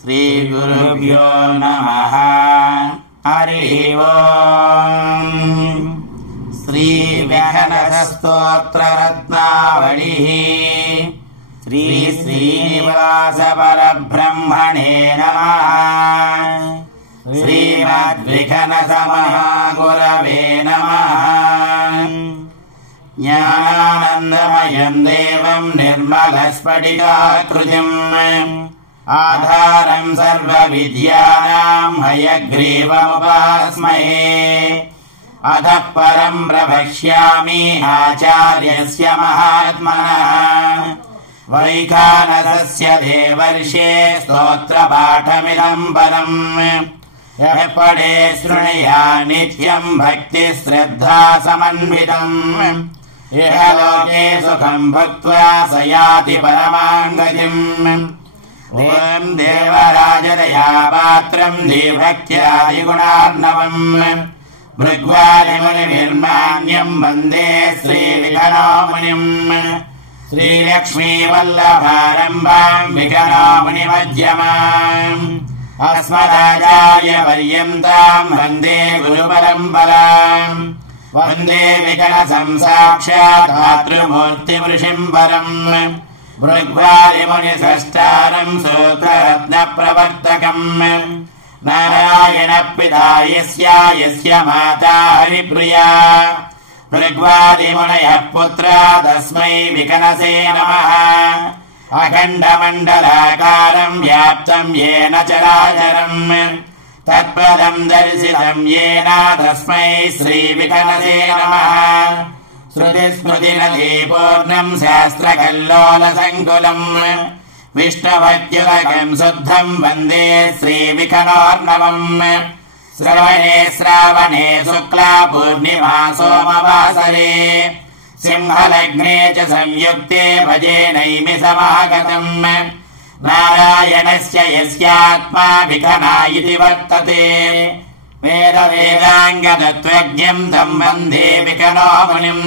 श्रीगुरुभ्यो नमः। हरिः ओम्। श्रीव्यखनस्तोत्ररत्नावलिः श्री श्रीनिवास परब्रह्मणे नमः। श्रीमद्विखनसमहागुरवे नमः। ज्ञानानन्दमयं देवं निर्मलस्फटिकाकृतिम् आधारं सर्वविद्यानां हयग्रीवमुपास्महे। अतः परं प्रवक्ष्यामि आचार्यस्य महात्मनः वैखानसस्य देवर्षे स्तोत्रपाठमिदं परम्। यः पठे शृणुया नित्यं भक्तिश्रद्धा समन्वितम् इह लोके सुखं भुक्त्वा स याति परमां गतिम्। ॐ देवराजदया पात्रं धीभक्त्यादिगुणार्णवम् भृग्वादिमुनिर्मान्यं वन्दे श्रीविखनोमुनिम्। श्रीलक्ष्मीवल्लभारम्भां विखनोमुनिमध्यमाम् अस्मदाचार्यपर्यन्तां वन्दे गुरुपरम्पराम्। वन्दे विखनसं साक्षात् धातृमूर्तिमृषिं परम् भृग्वादिमुनिसष्टारं सूत्ररत्नप्रवर्तकम्। नारायणपिता यस्य माता हरिप्रिया भृग्वादिमुनयः पुत्रा तस्मै विखनसे नमः। अखण्डमण्डलाकारं व्याप्तं येन चराचरम् तत्पदं दर्शितं येन तस्मै श्रीविखनसे नमः। श्रुतिस्मृतिनदीपूर्णं शास्त्रकल्लोलसङ्कुलम् विष्णुभक्त्युदकं शुद्धं वन्दे श्रीविखनोर्णवम्। श्रवणे श्रावणे शुक्ला पूर्णिमा सोमवासरे सिंहलग्ने च संयुक्ते भजे नैमिषमागतम्। नारायणस्य यस्यात्मा विखना इति वर्तते वेदवेदाङ्गतत्त्वज्ञं तं वन्दे विखनोमुनिम्।